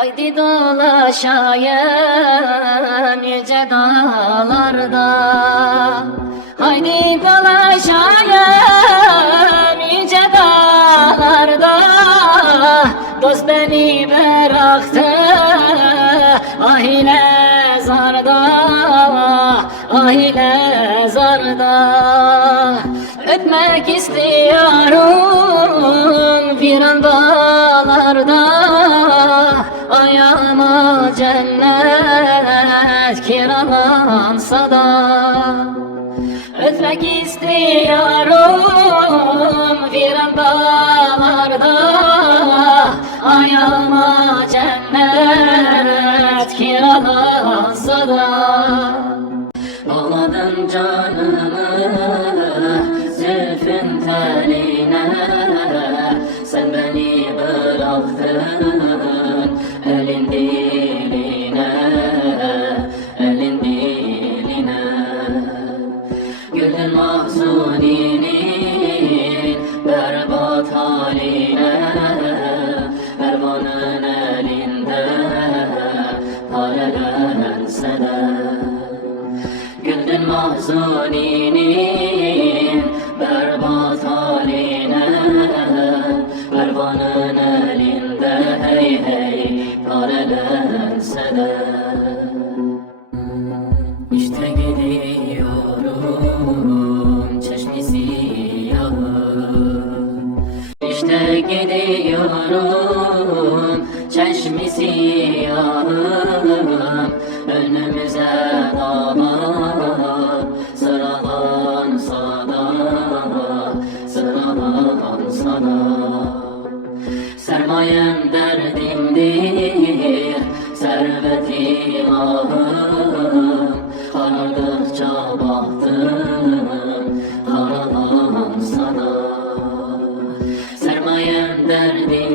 Haydi dolaşayım yüce dağlarda. Haydi dolaşayım yüce dağlarda. Dost beni bıraktı ahile zarda, ahile zarda. Ötmek istiyorum viran dağlarda. Ayağıma cennet kiralansa da. Ötmek istiyorum viran dağlarda. Ayağıma cennet kiralansa da. Bağladım canımı zülfün teline. Sen beni bıraktın elin diline, elin diline. Güldün mahzuninin berbat haline. Pervanın elinde parelense de. Güldün mahzuninin berbat haline. Pervanın elinde hey hey parelense de. İşte gidiyorum çeşmi siyahı. İşte gidiyorum çeşmi siyahım. Önümüze dağlar sıralansa da, sıralansa da. Sermayem derdimdir, servetim ahım. Karardıkça bahtım karalansa da. Sermayem derdimdir,